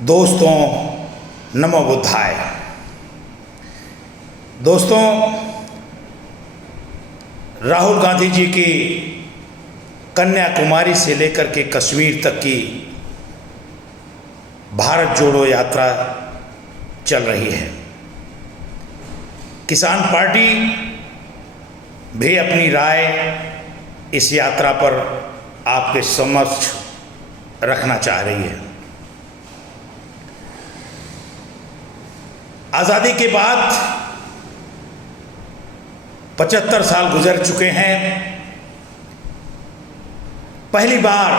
दोस्तों, नमो बुद्धाय। दोस्तों, राहुल गांधी जी की कन्याकुमारी से लेकर के कश्मीर तक की भारत जोड़ो यात्रा चल रही है। किसान पार्टी भी अपनी राय इस यात्रा पर आपके समक्ष रखना चाह रही है। आज़ादी के बाद 75 साल गुजर चुके हैं। पहली बार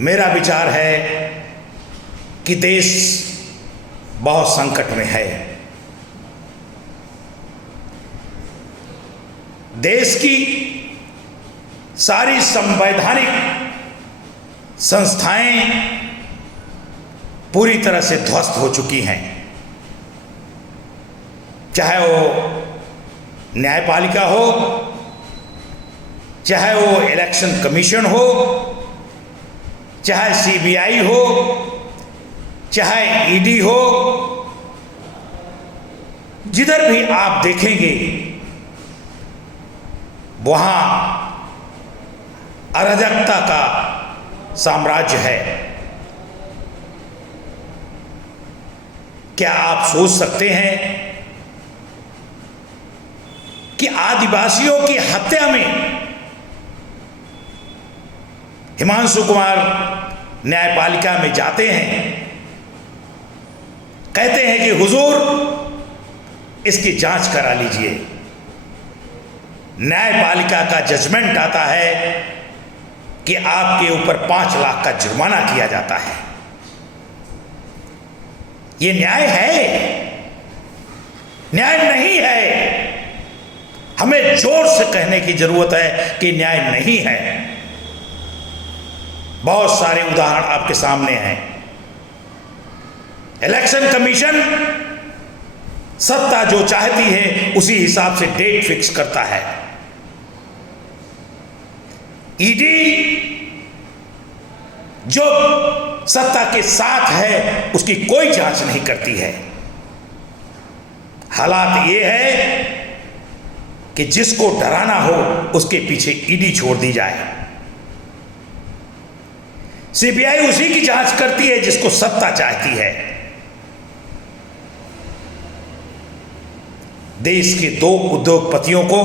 मेरा विचार है कि देश बहुत संकट में है। देश की सारी संवैधानिक संस्थाएं पूरी तरह से ध्वस्त हो चुकी हैं, चाहे वो न्यायपालिका हो, चाहे वो इलेक्शन कमीशन हो, चाहे सीबीआई हो, चाहे ईडी हो। जिधर भी आप देखेंगे वहां अराजकता का साम्राज्य है। क्या आप सोच सकते हैं कि आदिवासियों की हत्या में हिमांशु कुमार न्यायपालिका में जाते हैं, कहते हैं कि हुजूर इसकी जांच करा लीजिए। न्यायपालिका का जजमेंट आता है कि आपके ऊपर 5 लाख का जुर्माना किया जाता है। ये न्याय है? न्याय नहीं है। हमें जोर से कहने की जरूरत है कि न्याय नहीं है। बहुत सारे उदाहरण आपके सामने हैं। इलेक्शन कमीशन सत्ता जो चाहती है उसी हिसाब से डेट फिक्स करता है। ईडी जो सत्ता के साथ है उसकी कोई जांच नहीं करती है। हालात ये है कि जिसको डराना हो उसके पीछे ईडी छोड़ दी जाए। सीबीआई उसी की जांच करती है जिसको सत्ता चाहती है। देश के 2 उद्योगपतियों को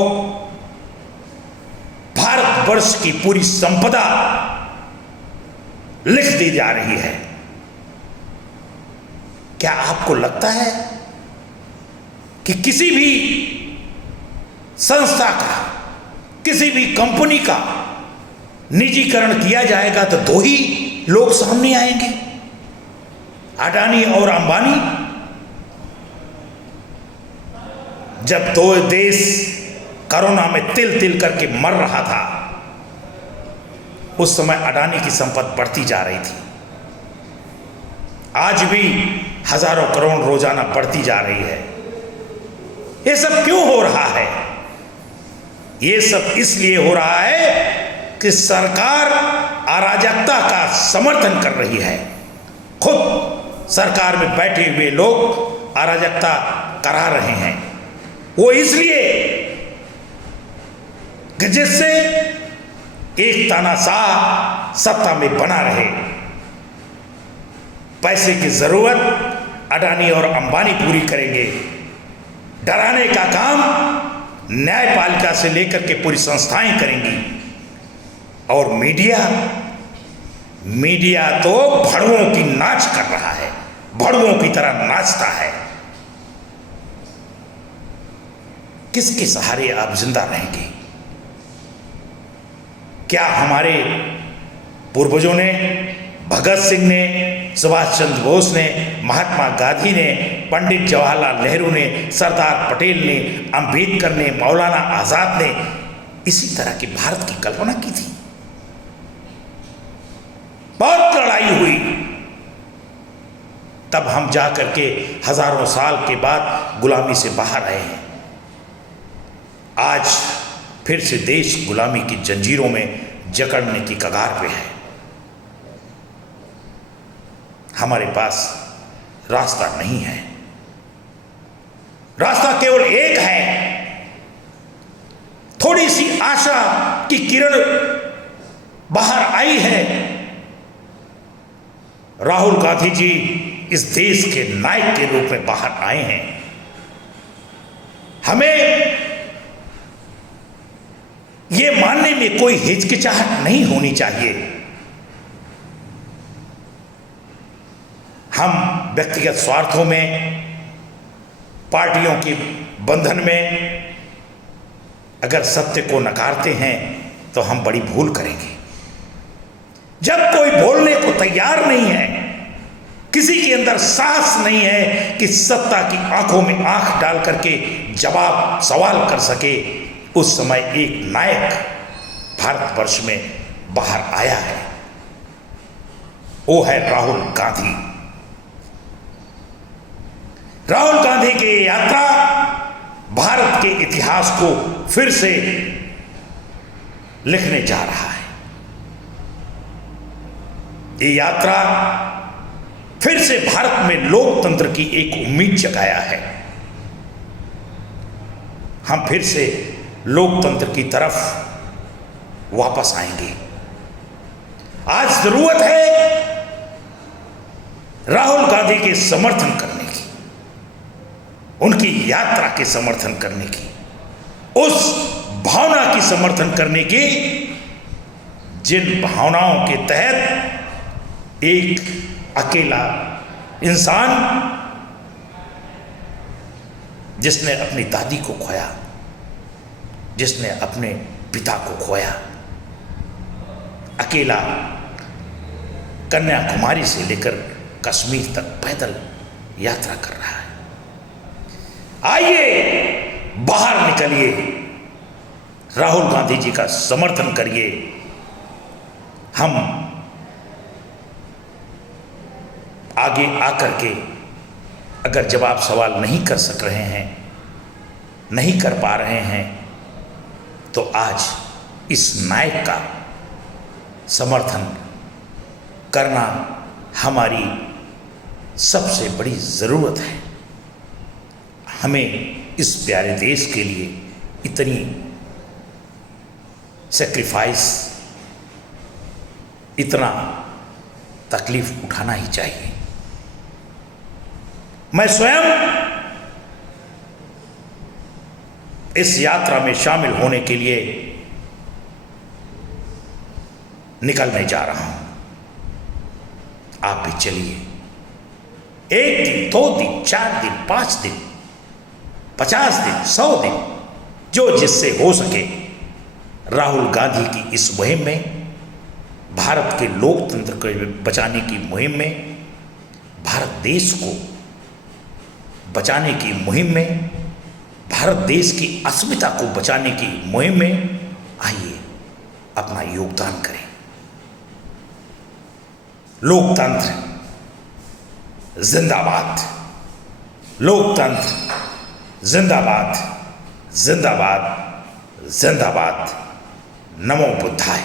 भारतवर्ष की पूरी संपदा लिख दी जा रही है। क्या आपको लगता है कि किसी भी संस्था का, किसी भी कंपनी का निजीकरण किया जाएगा तो 2 ही लोग सामने आएंगे, अडानी और अंबानी? जब 2 देश कोरोना में तिल तिल करके मर रहा था उस समय अडानी की संपत्ति बढ़ती जा रही थी। आज भी हजारों करोड़ रोजाना बढ़ती जा रही है। ये सब क्यों हो रहा है? ये सब इसलिए हो रहा है कि सरकार अराजकता का समर्थन कर रही है। खुद सरकार में बैठे हुए लोग अराजकता करा रहे हैं। वो इसलिए कि जिससे एक तानाशाह सत्ता में बना रहे। पैसे की जरूरत अडानी और अंबानी पूरी करेंगे। डराने का काम न्यायपालिका से लेकर के पूरी संस्थाएं करेंगी। और मीडिया तो भड़ुओं की नाच कर रहा है, भड़ुओं की तरह नाचता है। किसके सहारे आप जिंदा रहेंगे? क्या हमारे पूर्वजों ने, भगत सिंह ने, सुभाष चंद्र बोस ने, महात्मा गांधी ने, पंडित जवाहरलाल नेहरू ने, सरदार पटेल ने, अंबेडकर ने, मौलाना आजाद ने इसी तरह की भारत की कल्पना की थी? बहुत लड़ाई हुई, तब हम जाकर के हजारों साल के बाद गुलामी से बाहर आए हैं। आज फिर से देश गुलामी की जंजीरों में जकड़ने की कगार पे है। हमारे पास रास्ता नहीं है। रास्ता केवल एक है। थोड़ी सी आशा की किरण बाहर आई है। राहुल गांधी जी इस देश के नायक के रूप में बाहर आए हैं। हमें यह मानने में कोई हिचकिचाहट नहीं होनी चाहिए। हम व्यक्तिगत स्वार्थों में, पार्टियों के बंधन में अगर सत्य को नकारते हैं तो हम बड़ी भूल करेंगे। जब कोई बोलने को तैयार नहीं है, किसी के अंदर साहस नहीं है कि सत्ता की आंखों में आंख डाल करके जवाब सवाल कर सके, उस समय एक नायक भारतवर्ष में बाहर आया है। वो है राहुल गांधी। राहुल गांधी की यात्रा भारत के इतिहास को फिर से लिखने जा रहा है। ये यात्रा फिर से भारत में लोकतंत्र की एक उम्मीद जगाया है। हम फिर से लोकतंत्र की तरफ वापस आएंगे। आज जरूरत है राहुल गांधी के समर्थन करने की, उनकी यात्रा के समर्थन करने की, उस भावना की समर्थन करने की जिन भावनाओं के तहत एक अकेला इंसान जिसने अपनी दादी को खोया, जिसने अपने पिता को खोया, अकेला कन्याकुमारी से लेकर कश्मीर तक पैदल यात्रा कर रहा है। आइए बाहर निकलिए, राहुल गांधी जी का समर्थन करिए। हम आगे आकर के अगर जवाब सवाल नहीं कर सक रहे हैं, नहीं कर पा रहे हैं, तो आज इस नायक का समर्थन करना हमारी सबसे बड़ी ज़रूरत है। हमें इस प्यारे देश के लिए इतनी सेक्रीफाइस, इतना तकलीफ उठाना ही चाहिए। मैं स्वयं इस यात्रा में शामिल होने के लिए निकलने जा रहा हूं। आप भी चलिए। 1 दिन, 2 दिन, 4 दिन, 5 दिन, 50 दिन, 100 दिन, जो जिससे हो सके राहुल गांधी की इस मुहिम में, भारत के लोकतंत्र को बचाने की मुहिम में, भारत देश को बचाने की मुहिम में, भारत देश की अस्मिता को बचाने की मुहिम में आइए अपना योगदान करें। लोकतंत्र जिंदाबाद, लोकतंत्र जिंदाबाद, जिंदाबाद, जिंदाबाद। नमो बुद्धाय।